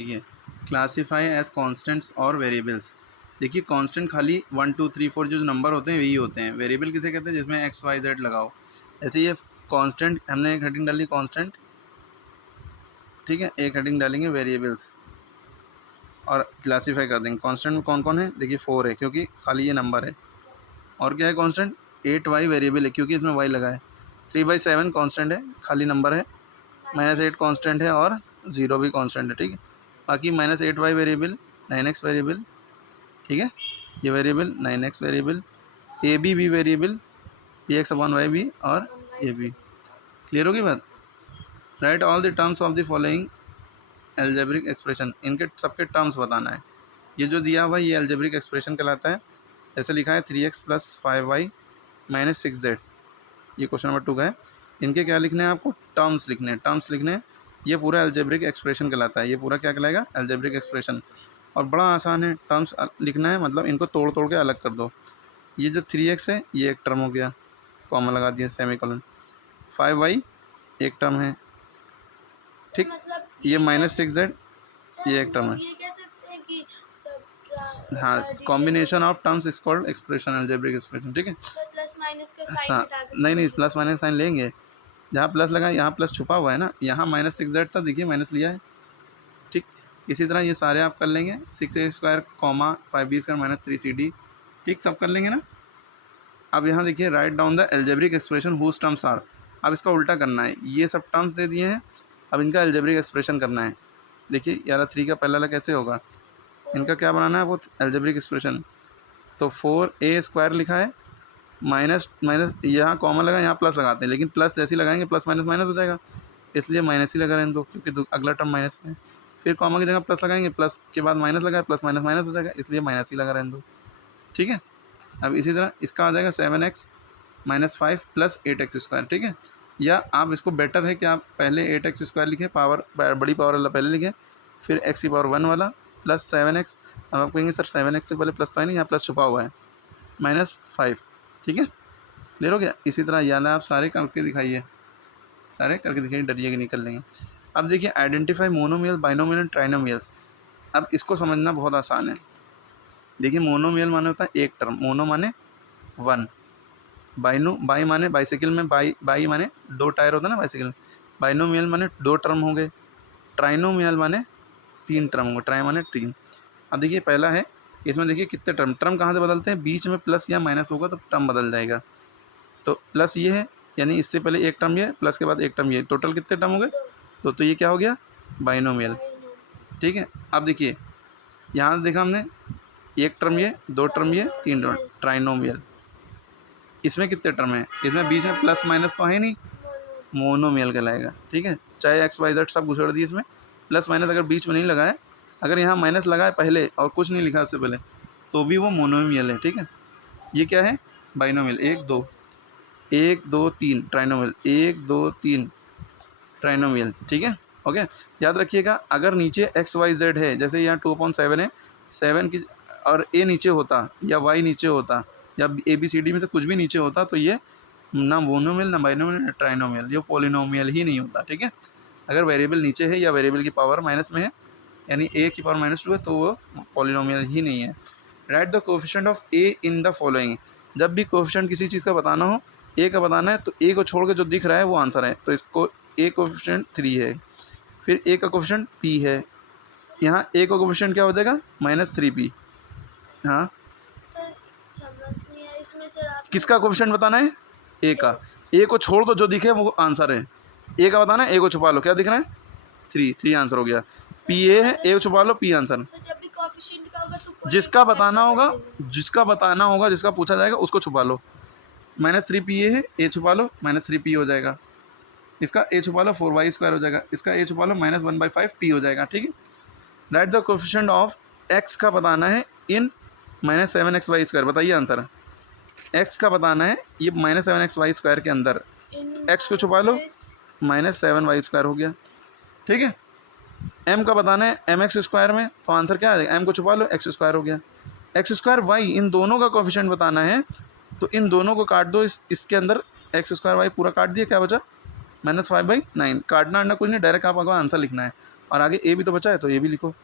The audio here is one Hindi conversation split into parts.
देखिए क्लासीफाई एज कॉन्स्टेंट्स और वेरिएबल्स। देखिए कांस्टेंट खाली 1 2 3 4 जो नंबर होते हैं वही होते हैं। वेरिएबल किसे कहते हैं? जिसमें एक्स वाई जेड लगाओ। ऐसे ये कांस्टेंट, हमने एक हेडिंग डाली कांस्टेंट, ठीक है, एक हेडिंग डालेंगे वेरिएबल्स और क्लासीफाई कर देंगे। कांस्टेंट में कौन कौन है? देखिए 4 है क्योंकि खाली ये नंबर है। और क्या है कांस्टेंट? 8 वाई वेरिएबल है क्योंकि इसमें वाई लगा है। 3/7 कांस्टेंट है, खाली नंबर है। -8 कांस्टेंट है और 0 भी कांस्टेंट है, ठीक है। बाकी -8 वाई वेरिएबल, 9x वेरिएबल, ठीक है, ये variable 9x variable, A B variable, px/y भी और ए बी। क्लियर होगी बात? Write all the terms of the following algebraic expression. इनके सबके टर्म्स बताना है। ये जो दिया हुआ ये एल्जेब्रिक एक्सप्रेशन कहलाता है। ऐसे लिखा है 3x + 5y - 6z, ये क्वेश्चन नंबर 2 का है। इनके क्या लिखने हैं आपको? टर्म्स लिखने हैं, टर्म्स लिखने हैं। ये पूरा एल्जेब्रिक एक्सप्रेशन कहलाता है। ये पूरा क्या कहलाएगा? Algebraic expression. और बड़ा आसान है, टर्म्स लिखना है, मतलब इनको तोड़ तोड़ के अलग कर दो। ये जो 3x है ये एक टर्म हो गया, कॉमा लगा दिया, सेमीकोलन। 5y एक टर्म है, ठीक। मतलब ये -6z ये एक टर्म है। ये कह सकते हैं कि हाँ, combination of terms is called expression, algebraic expression, ठीक है। प्लस माइनस का साइन हाँ, हटा के नहीं प्लस माइनस साइन लेंगे। जहाँ प्लस लगा यहाँ प्लस छुपा हुआ है ना, यहाँ -6z था, देखिए माइनस लिया है, ठीक। इसी तरह ये सारे आप कर लेंगे, 6a² 5b² - 3cd, ठीक, सब कर लेंगे ना। अब यहाँ देखिए write down the algebraic expression whose terms are. अब इसका उल्टा करना है, ये सब टर्म्स दे दिए हैं, अब इनका एल्जेब्रिक एक्सप्रेशन करना है। देखिए 3 का पहला वाला कैसे होगा? इनका क्या बनाना है? वो एल्जेब्रिक एक्सप्रेशन। तो 4a² लिखा है, माइनस माइनस, यहाँ कॉमन लगा, यहाँ प्लस लगाते हैं, लेकिन प्लस जैसे ही लगाएंगे प्लस माइनस माइनस हो जाएगा, इसलिए माइनस ही लगा रहने दो क्योंकि अगला टर्म माइनस में है। फिर कॉमा की जगह प्लस लगाएंगे, प्लस के बाद माइनस लगाए, प्लस माइनस माइनस हो जाएगा, इसलिए माइनस ही लगा रहने दो, ठीक है। अब इसी तरह इसका आ जाएगा 7x - 5 + 8x², ठीक है। या आप इसको बेटर है कि आप पहले 8x² लिखें, पावर बड़ी पावर वाला पहले लिखें, फिर x⁴ वाला प्लस 7x। अब आप कहेंगे सर 7x से पहले प्लस तो है नहीं, यहाँ प्लस छुपा हुआ है, -5, ठीक है। क्लियर हो गया? इसी तरह याना आप सारे करके दिखाइए, सारे करके दिखाइए, डरिए कि नहीं, कर लेंगे। अब देखिए identify monomial, binomial and trinomials. अब इसको समझना बहुत आसान है। देखिए मोनोमियल माने होता है एक टर्म, मोनो माने 1, बाई माने बाइसाइकिल में, बाई माने 2 टायर होता है ना बाइसाइकिल। बाइनोमियल माने 2 टर्म होंगे, ट्राइनोमियल माने 3 टर्म होंगे, ट्राई माने 3। अब देखिए पहला है, इसमें देखिए कितने टर्म कहाँ से बदलते हैं? बीच में प्लस या माइनस होगा तो टर्म बदल जाएगा। तो प्लस ये है, यानी इससे पहले एक टर्म ये, प्लस के बाद एक टर्म ये, टोटल कितने टर्म हो गए? तो ये क्या हो गया? बाइनोमियल, ठीक है। अब देखिए यहाँ देखा हमने, एक टर्म ये, 2 टर्म ये, 3 टर्म, ट्राइनोमियल। इसमें कितने टर्म है? इसमें बीच में प्लस माइनस तो है नहीं, मोनोमियल कहलाएगा, ठीक है। चाहे एक्स वाई जेड सब घुसेड़ दिए इसमें, प्लस माइनस अगर बीच में नहीं लगाए, अगर यहाँ माइनस लगाए पहले और कुछ नहीं लिखा उससे पहले, तो भी वो मोनोमियल है, ठीक है। ये क्या है? बाइनोमियल। 1 2 1 2 3 ट्राइनोमियल, 1 2 3 ट्राइनोमियल, ठीक है। ओके, याद रखिएगा अगर नीचे एक्स वाई जेड है, जैसे यहाँ 2/7 है, 7 की और ए नीचे होता या वाई नीचे होता या ए बी सी डी में से कुछ भी नीचे होता, तो ये ना मोनोमियल, ना बाइनोमियल, ना ट्राइनोमियल, ये पॉलिनोमियल ही नहीं होता, ठीक है। अगर वेरिएबल नीचे है या वेरिएबल की पावर माइनस में है, यानी a की पावर -2 है, तो वो पॉलिनोमियल ही नहीं है। Right the coefficient of a in the following. जब भी कोफिशिएंट किसी चीज़ का बताना हो, a का बताना है, तो a को छोड़ के जो दिख रहा है वो आंसर है। तो इसको a कोफिशिएंट 3 है, फिर a का कोफिशिएंट p है, यहाँ a का कोफिशिएंट क्या हो जाएगा? -3p। हाँ, सर समझ नहीं आया इसमें सर, आप किसका कोफिशिएंट बताना है? a का। a को छोड़ दो जो दिखे वो आंसर है। a का बताना है, a को छुपा लो, क्या दिख रहा है? 3 आंसर हो गया। p a है, a को छुपा लो, p आंसर। सर जब भी कोएफिशिएंट का होगा तो कोई जिसका एक बताना होगा, बैठेगा। जिसका बताना होगा, जिसका पूछा जाएगा उसको छुपा लो। -3p a है, a छुपा लो, -3p हो जाएगा। इसका a छुपा लो, 4y² हो जाएगा। इसका a छुपा लो, -1/5p हो जाएगा, ठीक है। Right the coefficient of x का बताना है इन -7xy²। बताइए आंसर। x का बताना है ये -7xy² के अंदर, x को छुपा लो, -7y² हो गया, ठीक है। m का बताना है mx² में, तो आंसर क्या आ जाएगा? m को छुपा लो, x² हो गया। x² y, इन दोनों का कोफिशिएंट बताना है, तो इन दोनों को काट दो, इसके अंदर x² y पूरा काट दिया, क्या बचा? -5/9। काटना आना कुछ नहीं, डायरेक्ट आपको आंसर लिखना है। और आगे ए भी तो बचा है, तो ए भी लिखो,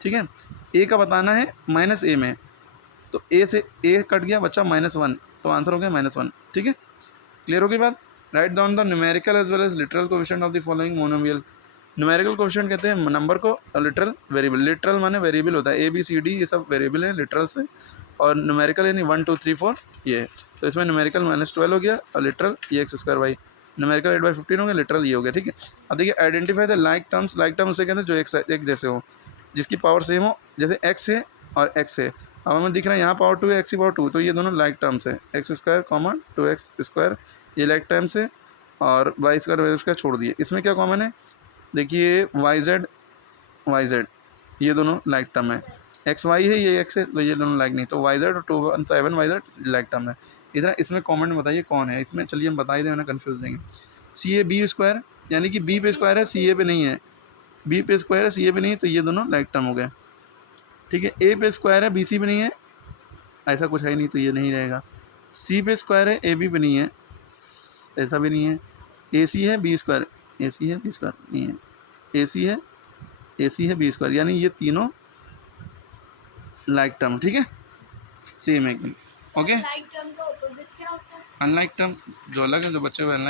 ठीक है। ए का बताना है माइनस ए में, तो ए से ए कट गया, बचा -1, तो आंसर हो गया -1, ठीक है। क्लियर हो गई बात। Write down the numerical as well as literal coefficient of the following monomial. Numerical coefficient कहते हैं नंबर को, और लिटरल वेरिएबल। लिटरल माने वेरिएबल होता है, ए बी सी डी ये सब वेरिएबल है लिटरल से, और न्यूमेरिकल यानी 1 2 3 4 ये है। तो इसमें न्यूमेरिकल -12 हो गया, और लिटरल ये x²y, न्यूमेरिकल 8/15 हो गया, लिटरल ये हो गया, ठीक है। अब देखिए identify the like terms. Like terms से कहते हैं जो एक जैसे हो, जिसकी पावर सेम हो, जैसे x है और x है। अब हमें दिख रहा है यहाँ पावर 2 है, x की पावर 2, तो ये दोनों लाइक टर्म्स है, x², 2x², ये लाइक टर्म्स है, और y² छोड़ दिए। इसमें क्या कॉमन है, देखिए yz ये दोनों लाइक टर्म है, xy है ये x है, तो ये दोनों लाइक नहीं, तो yz और 217yz लाइक टर्म है। इधर इसमें कमेंट में बताइए कौन है इसमें, चलिए हम बता ही दें, ना कन्फ्यूज देंगे। सी ए बी स्क्वायर, यानी कि बी पे स्क्वायर है, सी ए पे नहीं है, बी पे स्क्वायर है, सी ए पे नहीं है, तो ये दोनों लाइक टर्म हो गए, ठीक है। ए पे स्क्वायर है, बी सी पे नहीं है, ऐसा कुछ है नहीं, तो ये नहीं रहेगा। सी पे स्क्वायर है, ए बी पे नहीं है, ऐसा भी नहीं है। ए सी है, बी स्क्वायर, ए सी है, बी स्क्वायर नहीं है, ए सी है, बी स्क्वायर, यानी ये तीनों लाइक टर्म, ठीक है, सेम एकदम, ओके। लाइक टर्म का ऑपोजिट क्या होता है? अनलाइक टर्म जो अलग है, जो बच्चे हुए अनलाइक